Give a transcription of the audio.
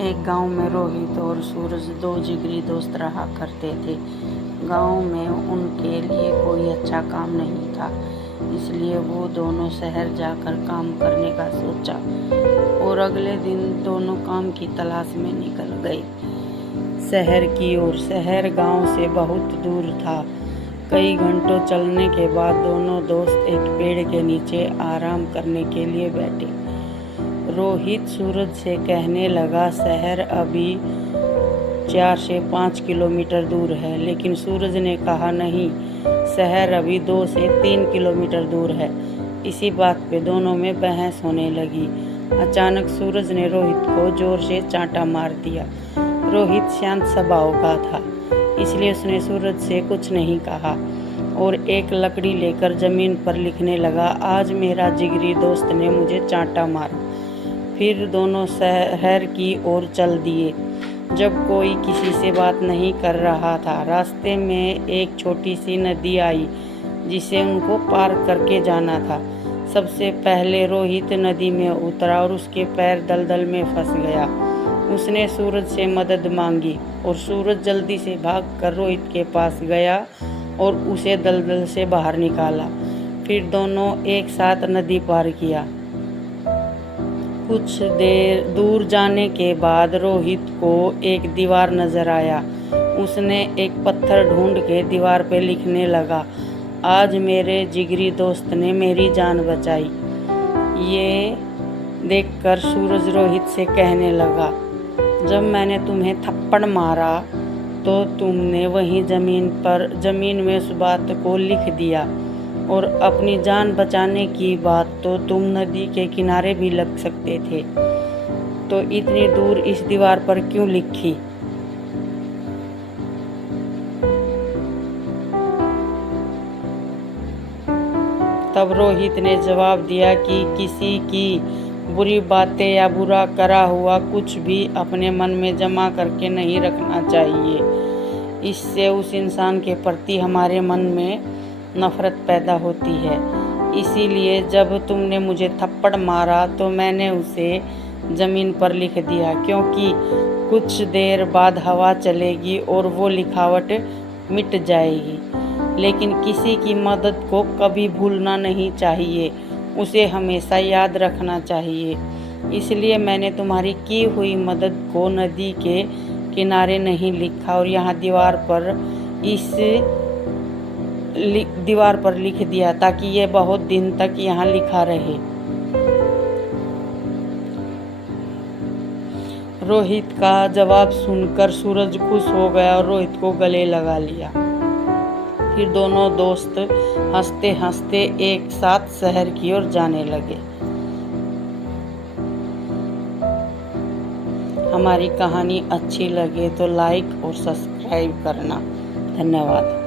एक गांव में रोहित और सूरज दो जिगरी दोस्त रहा करते थे। गांव में उनके लिए कोई अच्छा काम नहीं था, इसलिए वो दोनों शहर जाकर काम करने का सोचा और अगले दिन दोनों काम की तलाश में निकल गए शहर की ओर। शहर गांव से बहुत दूर था। कई घंटों चलने के बाद दोनों दोस्त एक पेड़ के नीचे आराम करने के लिए बैठे। रोहित सूरज से कहने लगा, शहर अभी 4 से 5 किलोमीटर दूर है। लेकिन सूरज ने कहा, नहीं, शहर अभी 2 से 3 किलोमीटर दूर है। इसी बात पे दोनों में बहस होने लगी। अचानक सूरज ने रोहित को जोर से चांटा मार दिया। रोहित शांत स्वभाव का था, इसलिए उसने सूरज से कुछ नहीं कहा और एक लकड़ी लेकर जमीन पर लिखने लगा, आज मेरा जिगरी दोस्त ने मुझे चांटा मारा। फिर दोनों शहर की ओर चल दिए। जब कोई किसी से बात नहीं कर रहा था, रास्ते में एक छोटी सी नदी आई जिसे उनको पार करके जाना था। सबसे पहले रोहित नदी में उतरा और उसके पैर दलदल में फंस गया। उसने सूरज से मदद मांगी और सूरज जल्दी से भागकर रोहित के पास गया और उसे दलदल से बाहर निकाला। फिर दोनों एक साथ नदी पार किया। कुछ देर दूर जाने के बाद रोहित को एक दीवार नजर आया। उसने एक पत्थर ढूंढ के दीवार पे लिखने लगा, आज मेरे जिगरी दोस्त ने मेरी जान बचाई। ये देखकर सूरज रोहित से कहने लगा, जब मैंने तुम्हें थप्पड़ मारा तो तुमने वहीं जमीन में उस बात को लिख दिया और अपनी जान बचाने की बात तो तुम नदी के किनारे भी लग सकते थे, तो इतनी दूर इस दीवार पर क्यों लिखी? तब रोहित ने जवाब दिया कि किसी की बुरी बातें या बुरा करा हुआ कुछ भी अपने मन में जमा करके नहीं रखना चाहिए। इससे उस इंसान के प्रति हमारे मन में नफरत पैदा होती है। इसीलिए जब तुमने मुझे थप्पड़ मारा तो मैंने उसे ज़मीन पर लिख दिया, क्योंकि कुछ देर बाद हवा चलेगी और वो लिखावट मिट जाएगी। लेकिन किसी की मदद को कभी भूलना नहीं चाहिए, उसे हमेशा याद रखना चाहिए। इसलिए मैंने तुम्हारी की हुई मदद को नदी के किनारे नहीं लिखा और यहाँ दीवार पर लिख दिया, ताकि ये बहुत दिन तक यहाँ लिखा रहे। रोहित का जवाब सुनकर सूरज खुश हो गया और रोहित को गले लगा लिया। फिर दोनों दोस्त हंसते हंसते एक साथ शहर की ओर जाने लगे। हमारी कहानी अच्छी लगे तो लाइक और सब्सक्राइब करना। धन्यवाद।